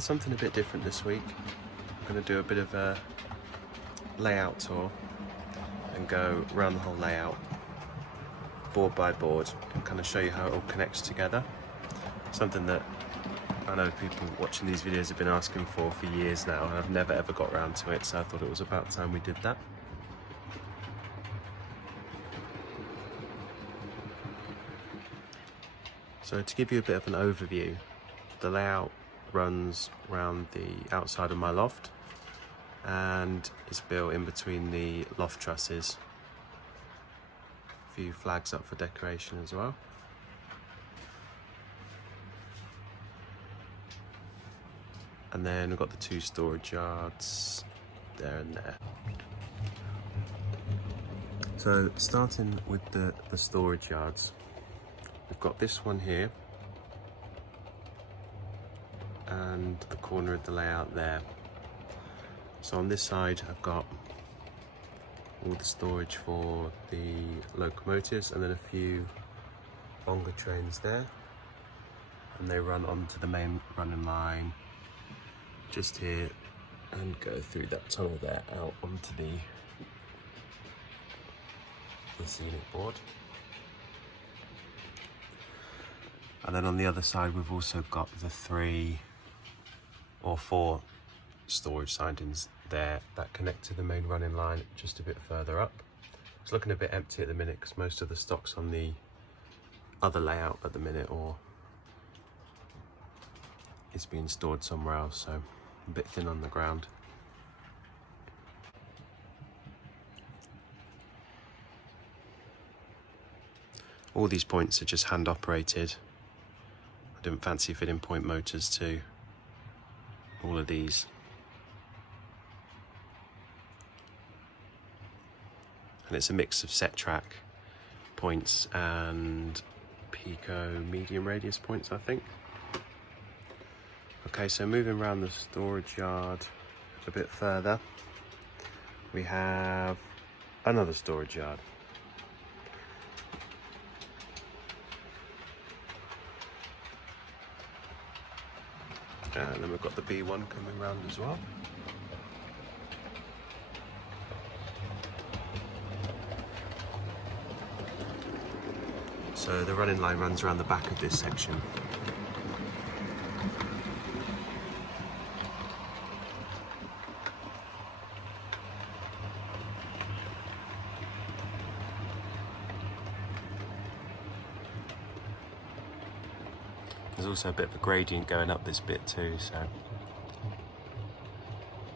done something a bit different this week. I'm going to do a bit of a layout tour and go around the whole layout, board by board, and kind of show you how it all connects together. Something that I know people watching these videos have been asking for years now, and I've never ever got around to it, so I thought it was about time we did that. So to give you a bit of an overview, the layout runs around the outside of my loft and is built in between the loft trusses. A few flags up for decoration as well. And then we've got the 2 storage yards there and there. So starting with the storage yards, we've got this one here and the corner of the layout there. So on this side I've got all the storage for the locomotives and then a few longer trains there, and they run onto the main running line just here and go through that tunnel there out onto the scenic board. And then on the other side we've also got the 3 or 4 storage sidings there that connect to the main running line just a bit further up. It's looking a bit empty at the minute because most of the stock's on the other layout at the minute, or is being stored somewhere else, so a bit thin on the ground. All these points are just hand operated. I didn't fancy fitting point motors to all of these. And it's a mix of set track points and Pico medium radius points, I think. Okay, so moving around the storage yard a bit further, we have another storage yard. And then we've got the B1 coming round as well. So the running line runs around the back of this section. There's also a bit of a gradient going up this bit too, so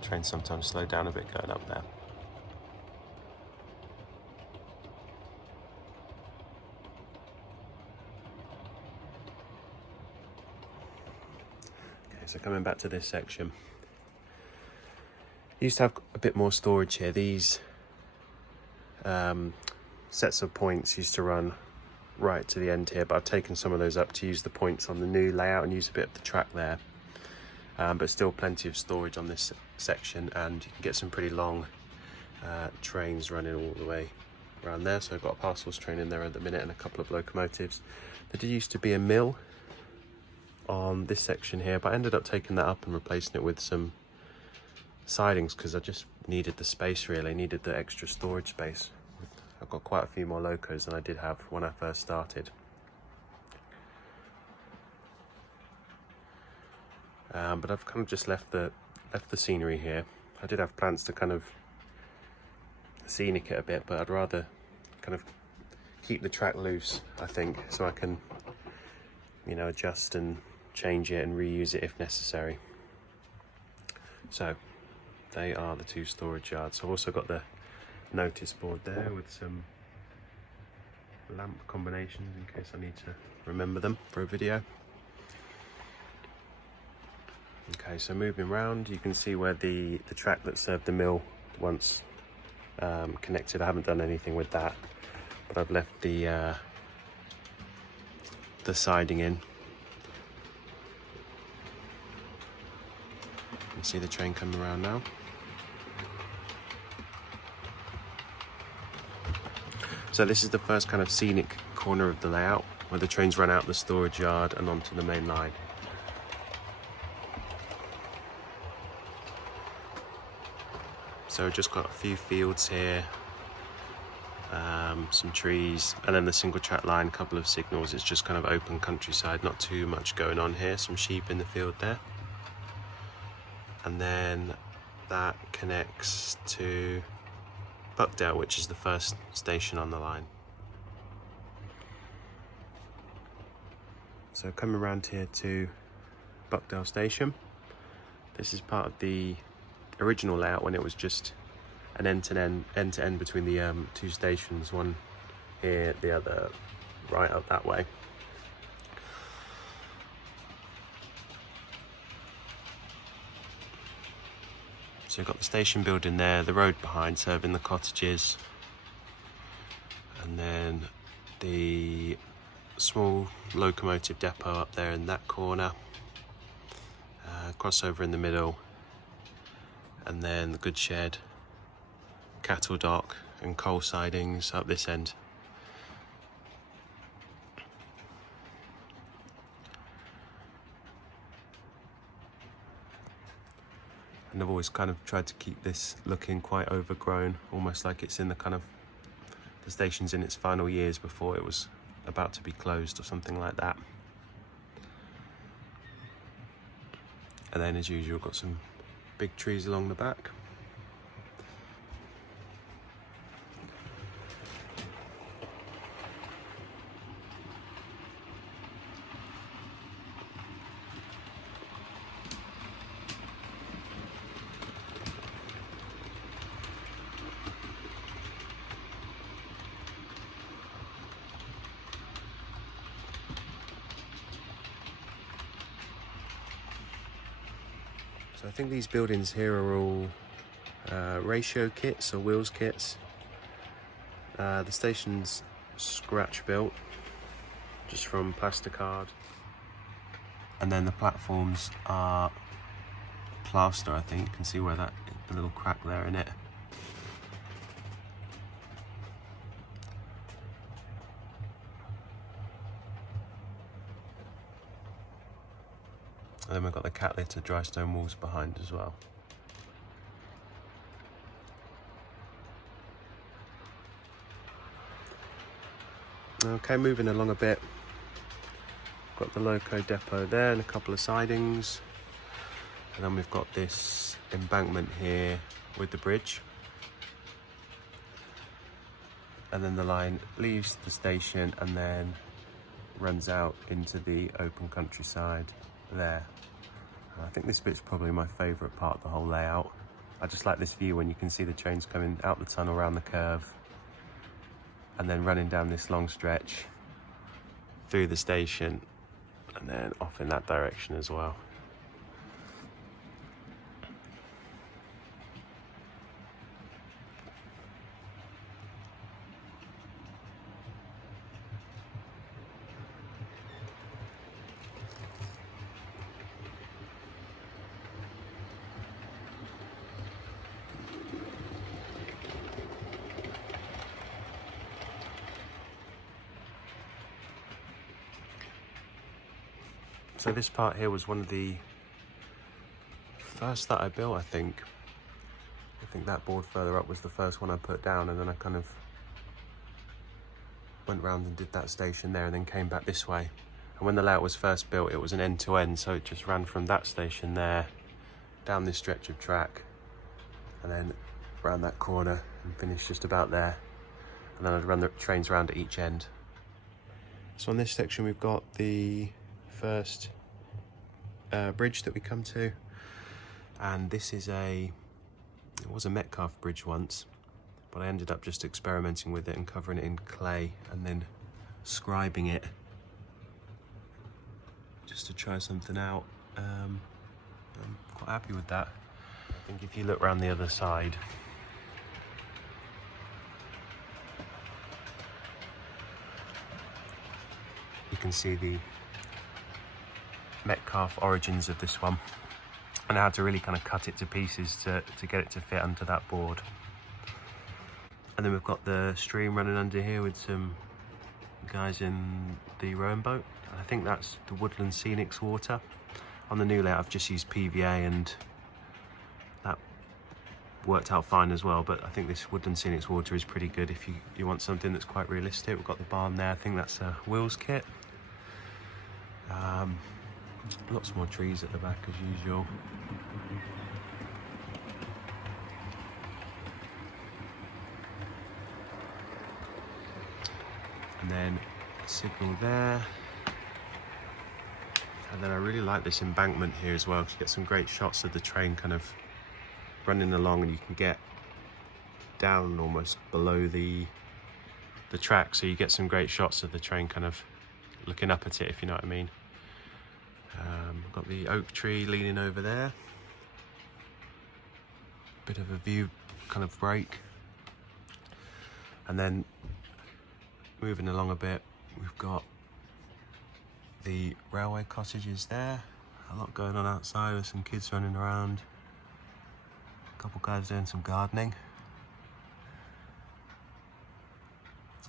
trains sometimes slow down a bit going up there. Okay, so coming back to this section, used to have a bit more storage here. These sets of points used to run right to the end here, but I've taken some of those up to use the points on the new layout and use a bit of the track there, but still plenty of storage on this section, and you can get some pretty long trains running all the way around there. So I've got a parcels train in there at the minute and a couple of locomotives. There did used to be a mill on this section here, but I ended up taking that up and replacing it with some sidings because I just needed the space, really needed the extra storage space. I've got quite a few more locos than I did have when I first started. But I've kind of just left the scenery here. I did have plans to kind of scenic it a bit, but I'd rather kind of keep the track loose, I think, so I can, you know, adjust and change it and reuse it if necessary. So they are the 2 storage yards. I've also got the notice board there with some lamp combinations in case I need to remember them for a video. Okay, so moving around, you can see where the track that served the mill once connected. I haven't done anything with that, but I've left the siding in. You can see the train coming around now. So this is the first kind of scenic corner of the layout where the trains run out the storage yard and onto the main line. So just got a few fields here, some trees, and then the single track line, a couple of signals. It's just kind of open countryside, not too much going on here. Some sheep in the field there. And then that connects to Buckdown, which is the first station on the line. So coming around here to Buckdown Station. This is part of the original layout when it was just an end-to-end between the two stations, one here, the other right up that way. So you've got the station building there, the road behind serving the cottages, and then the small locomotive depot up there in that corner, crossover in the middle, and then the goods shed, cattle dock and coal sidings up this end. And I've always kind of tried to keep this looking quite overgrown, almost like it's in the kind of, the station's in its final years before it was about to be closed or something like that. And then as usual, got some big trees along the back. So I think these buildings here are all ratio kits or wheels kits. The station's scratch built, just from plasticard. And then the platforms are plaster, I think. You can see where that, the little crack there in it. And then we've got the cat litter dry stone walls behind as well. Okay, moving along a bit. Got the Loco Depot there and a couple of sidings. And then we've got this embankment here with the bridge. And then the line leaves the station and then runs out into the open countryside there. I think this bit's probably my favourite part of the whole layout. I just like this view when you can see the trains coming out the tunnel around the curve and then running down this long stretch through the station and then off in that direction as well. So this part here was one of the first that I built, I think. I think that board further up was the first one I put down, and then I kind of went round and did that station there and then came back this way. And when the layout was first built, it was an end-to-end, so it just ran from that station there, down this stretch of track, and then round that corner and finished just about there. And then I'd run the trains around at each end. So on this section we've got the first bridge that we come to, and this is it was a Metcalfe Bridge once, but I ended up just experimenting with it and covering it in clay and then scribing it just to try something out. I'm quite happy with that. I think if you look around the other side, you can see the Metcalfe origins of this one, and I had to really kind of cut it to pieces to get it to fit under that board. And then we've got the stream running under here with some guys in the rowing boat. I think that's the Woodland Scenics water. On the new layout I've just used PVA, and that worked out fine as well, but I think this Woodland Scenics Water is pretty good if you want something that's quite realistic. We've got the barn there, I think that's a Will's kit. Lots more trees at the back as usual. And then a signal there. And then I really like this embankment here as well, because you get some great shots of the train kind of running along, and you can get down almost below the track, so you get some great shots of the train kind of looking up at it, if you know what I mean. Got the oak tree leaning over there. Bit of a view kind of break. And then moving along a bit, we've got the railway cottages there. A lot going on outside with some kids running around. A couple guys doing some gardening.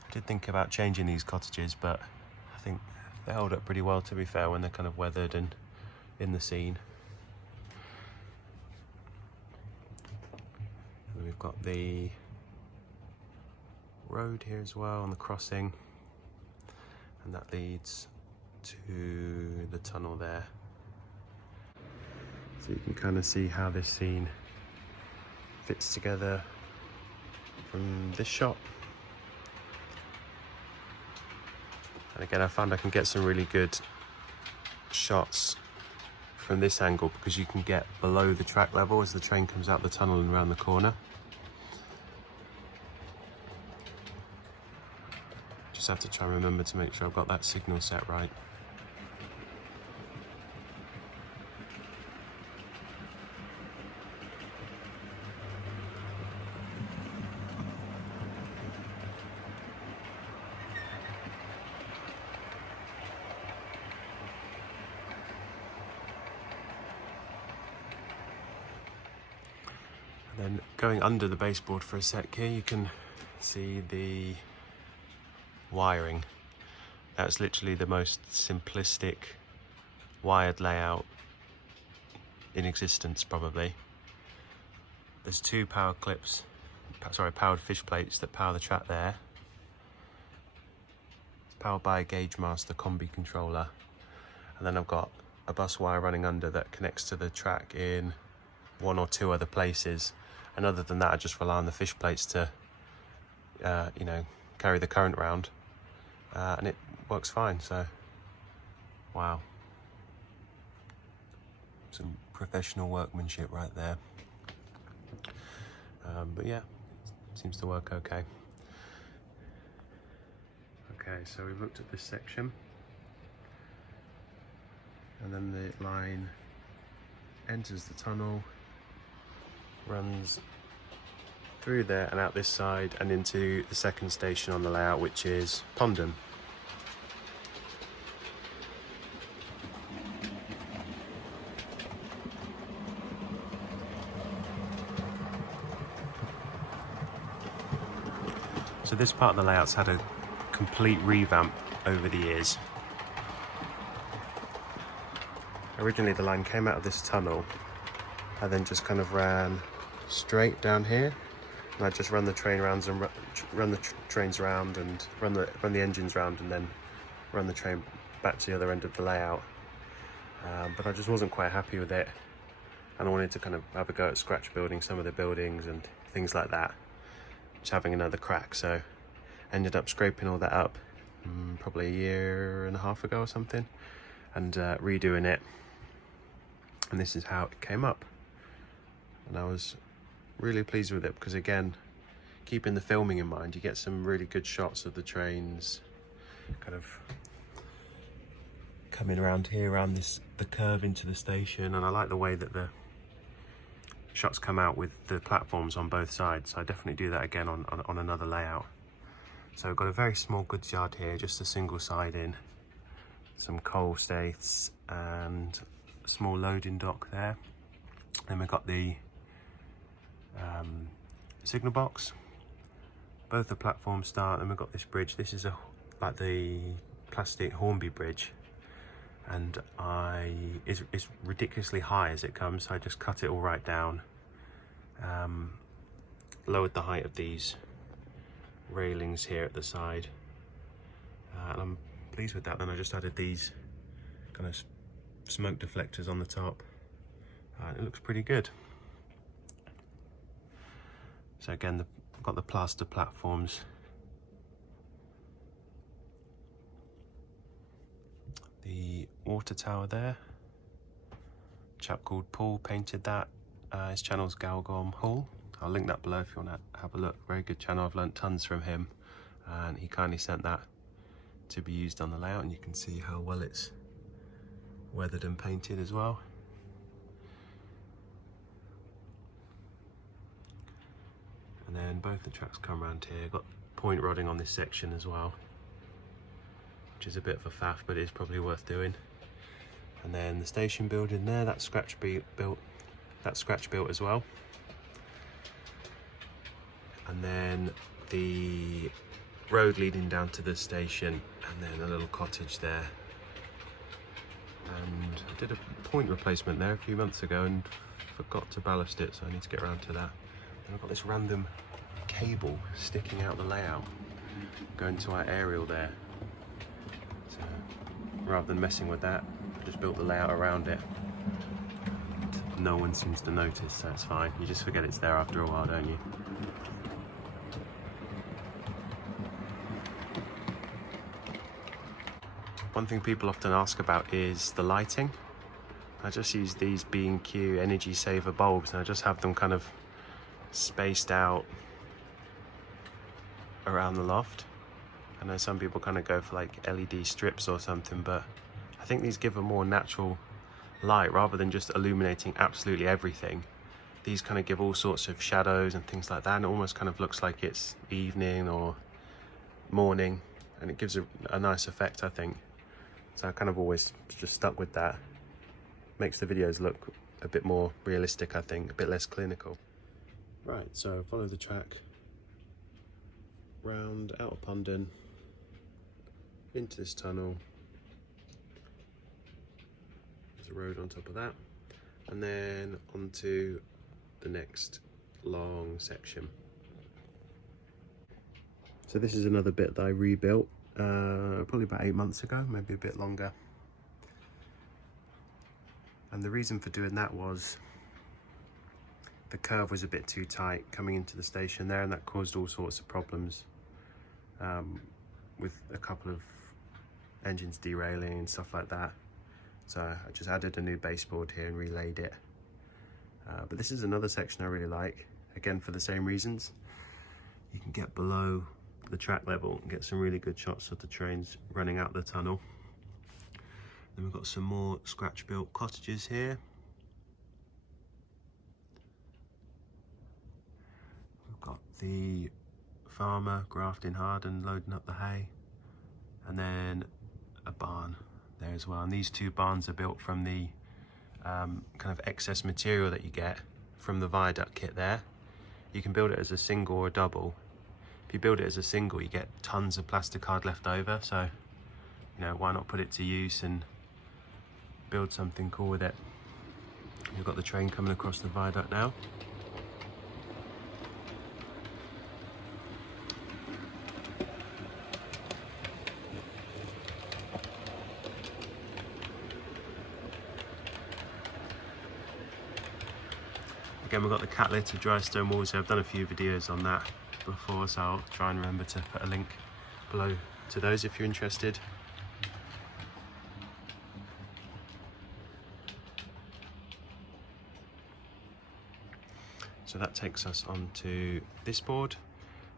I did think about changing these cottages, but I think they hold up pretty well, to be fair, when they're kind of weathered and in the scene. And we've got the road here as well on the crossing, and that leads to the tunnel there. So you can kind of see how this scene fits together from this shot. And again, I found I can get some really good shots from this angle, because you can get below the track level as the train comes out the tunnel and around the corner. Just have to try and remember to make sure I've got that signal set right. Then going under the baseboard for a sec here, you can see the wiring. That's literally the most simplistic wired layout in existence, probably. There's two powered fish plates that power the track there. It's powered by a Gauge Master combi controller. And then I've got a bus wire running under that connects to the track in one or two other places. And other than that, I just rely on the fish plates to, you know, carry the current around, and it works fine. So, wow, some professional workmanship right there. But yeah, seems to work okay. Okay, so we've looked at this section, and then the line enters the tunnel, runs through there and out this side and into the second station on the layout, which is Pondham. So this part of the layout's had a complete revamp over the years. Originally the line came out of this tunnel and then just kind of ran straight down here, and I just run the train rounds and run the trains round and run the engines round, and then run the train back to the other end of the layout. But I just wasn't quite happy with it, and I wanted to kind of have a go at scratch building some of the buildings and things like that, just having another crack. So ended up scraping all that up probably a year and a half ago or something, and redoing it, and this is how it came up. And I was really pleased with it, because again, keeping the filming in mind, you get some really good shots of the trains kind of coming around here, around the curve into the station. And I like the way that the shots come out with the platforms on both sides. So I definitely do that again on another layout. So I've got a very small goods yard here, just a single siding, some coal staiths and a small loading dock there. Then we've got the signal box, both the platforms start, and we've got this bridge. This is like the plastic Hornby bridge, and it's ridiculously high as it comes, so I just cut it all right down, lowered the height of these railings here at the side, and I'm pleased with that. Then I just added these kind of smoke deflectors on the top, and it looks pretty good. So again, I've got the plaster platforms. The water tower there, a chap called Paul painted that. His channel's Galgorm Hall. I'll link that below if you want to have a look. Very good channel, I've learnt tons from him, and he kindly sent that to be used on the layout, and you can see how well it's weathered and painted as well. And then both the tracks come around here. Got point rodding on this section as well, which is a bit of a faff, but it's probably worth doing. And then the station building there, that's scratch built as well. And then the road leading down to the station, and then a little cottage there. And I did a point replacement there a few months ago and forgot to ballast it, so I need to get around to that. And I've got this random cable sticking out the layout going to our aerial there. So rather than messing with that, I just built the layout around it. No one seems to notice, so it's fine. You just forget it's there after a while, don't you? One thing people often ask about is the lighting. I just use these B&Q energy saver bulbs, and I just have them kind of spaced out around the loft. I know some people kind of go for like LED strips or something, but I think these give a more natural light rather than just illuminating absolutely everything. These kind of give all sorts of shadows and things like that, and it almost kind of looks like it's evening or morning, and it gives a nice effect, I think. So I kind of always just stuck with that. Makes the videos look a bit more realistic, I think, a bit less clinical. Right, so follow the track round out of Pondon into this tunnel. There's a road on top of that, and then onto the next long section. So this is another bit that I rebuilt probably about 8 months ago, maybe a bit longer. And the reason for doing that was the curve was a bit too tight coming into the station there, and that caused all sorts of problems with a couple of engines derailing and stuff like that. So I just added a new baseboard here and relaid it. But this is another section I really like, again for the same reasons. You can get below the track level and get some really good shots of the trains running out the tunnel. Then we've got some more scratch built cottages here. We've got the farmer grafting hard and loading up the hay, and then a barn there as well. And these two barns are built from the kind of excess material that you get from the viaduct kit there. You can build it as a single or a double. If you build it as a single, you get tons of plastic card left over, so you know, why not put it to use and build something cool with it. We've got the train coming across the viaduct now. Again, we've got the cat litter dry stone walls here. I've done a few videos on that before, so I'll try and remember to put a link below to those if you're interested. So that takes us onto this board,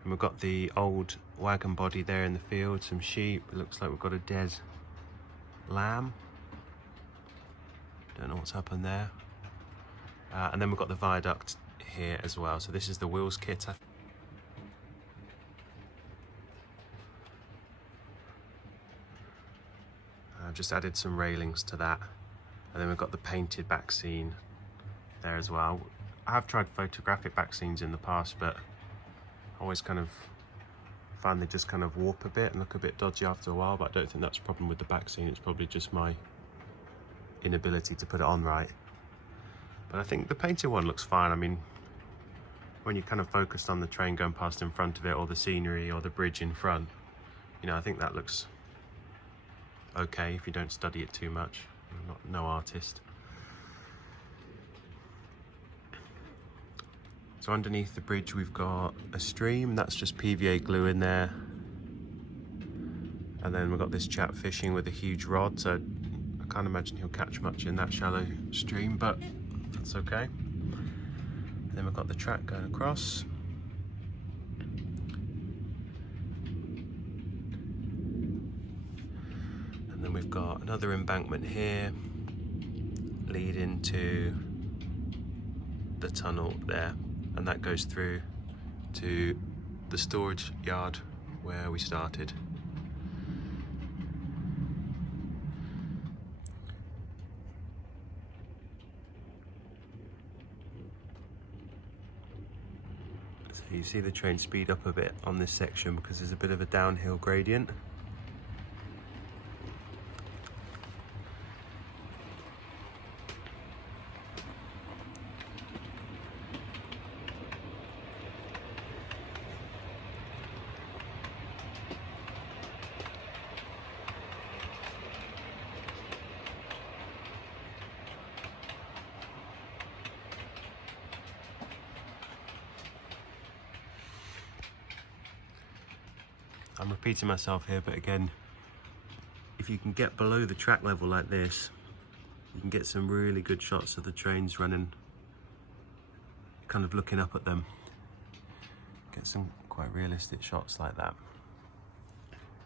and we've got the old wagon body there in the field, some sheep. It looks like we've got a dead lamb. Don't know what's happened there. And then we've got the viaduct here as well. So this is the wheels kit. I've just added some railings to that, and then we've got the painted back scene there as well. I have tried photographic back scenes in the past, but I always kind of find they just kind of warp a bit and look a bit dodgy after a while, but I don't think that's a problem with the back scene. It's probably just my inability to put it on right. But I think the painted one looks fine. I mean, when you're kind of focused on the train going past in front of it, or the scenery, or the bridge in front, you know, I think that looks okay if you don't study it too much. I'm no artist. So underneath the bridge we've got a stream, that's just PVA glue in there. And then we've got this chap fishing with a huge rod, so I can't imagine he'll catch much in that shallow stream, but that's okay. And then we've got the track going across. And then we've got another embankment here leading to the tunnel there, and that goes through to the storage yard where we started. So you see the train speed up a bit on this section because there's a bit of a downhill gradient. I'm repeating myself here, but again, if you can get below the track level like this, you can get some really good shots of the trains running, kind of looking up at them. Get some quite realistic shots like that.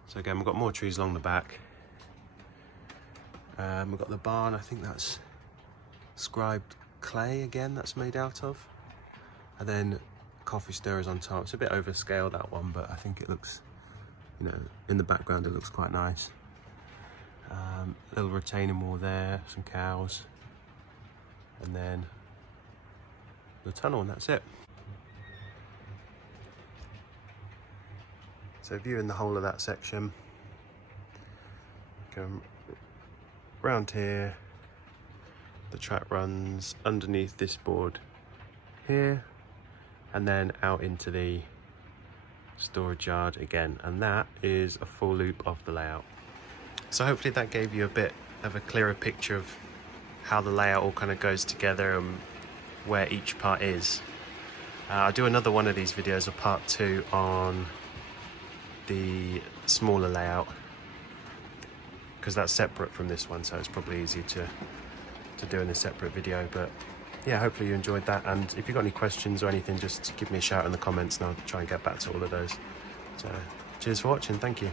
So again, we've got more trees along the back. We've got the barn, I think that's scribed clay again, that's made out of. And then coffee stirrers on top. It's a bit overscale, that one, but I think it looks, you know, in the background it looks quite nice. Little retaining wall there, some cows, and then the tunnel, and that's it. So viewing the whole of that section, going round here, the track runs underneath this board here, and then out into the storage yard again, and that is a full loop of the layout. So hopefully that gave you a bit of a clearer picture of how the layout all kind of goes together and where each part is. I'll do another one of these videos, a part 2 on the smaller layout, because that's separate from this one, so it's probably easier to do in a separate video. But yeah, hopefully you enjoyed that, and if you've got any questions or anything, just give me a shout in the comments and I'll try and get back to all of those. So cheers for watching, thank you.